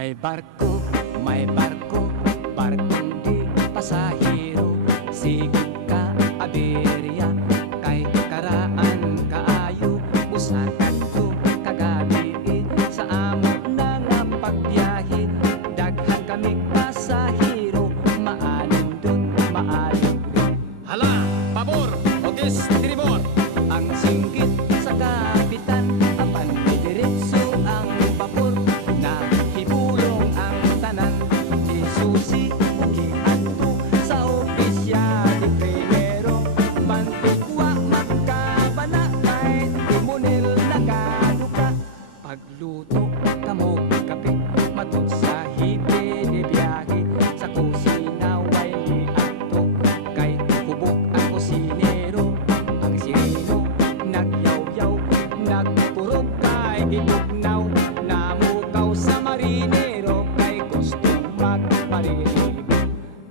May barko, barkong di pasahero. Sige ka, aberya, kay karaan kaayo. Usakan ko kagabi sa amo na nga pagbiyahe. Daghan kaming pasahero, maanindot, maaligre. Hala, pabor, ogis, tribor. Ang singgit sa kapitan, apan diretso ang vapor. Nahibulong ang tanan, isusi giadto sa opisya di primero. Mantikwa magkabana, kahit imunil nagaduka. Pagluto kamo kape, matud sa hipe di biyahe. Sa kusina way giadto, kay hubog ang kusinero. Ang sireno nagyaw-yaw, nagpurog kay gitugnaw. Namukaw sa marinero, kay gusto magparirigo.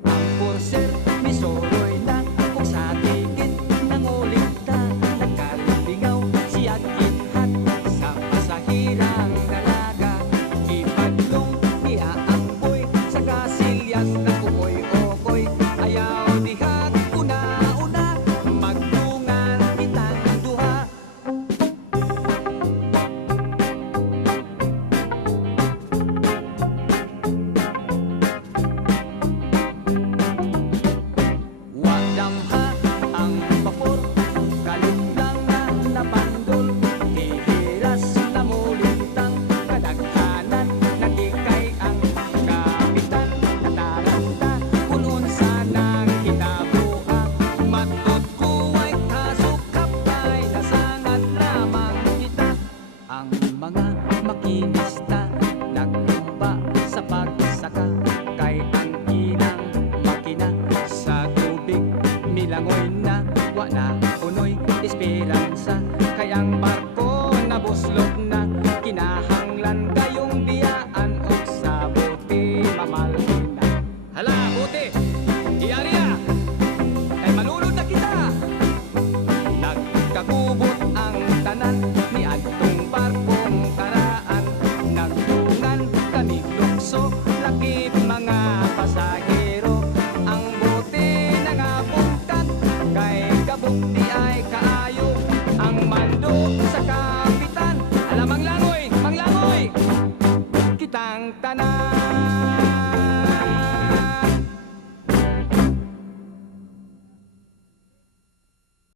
Ang purser misoroy na, kung sa tikit nanguligta. Nagkaligaw siya githat sa pasahirang dalaga. Ipadlong niya ang boy sa kasilyas na kukoy-okoy. Ayaw dihag una-una, magtungan kitang duha. Wadamha ang vapor, kalutang na napandol. Hihiras na mulintang, kadaghanan nagikay ang kapitan. Nataranta, kunon sanang kinabuha. Matud ko ay kasukap, kay nasangat lamang kita. Ang mga makinista nagrumba sa pagsaka, kay ang ilang makina sa tubig milangoy na. Wa na unoy, espera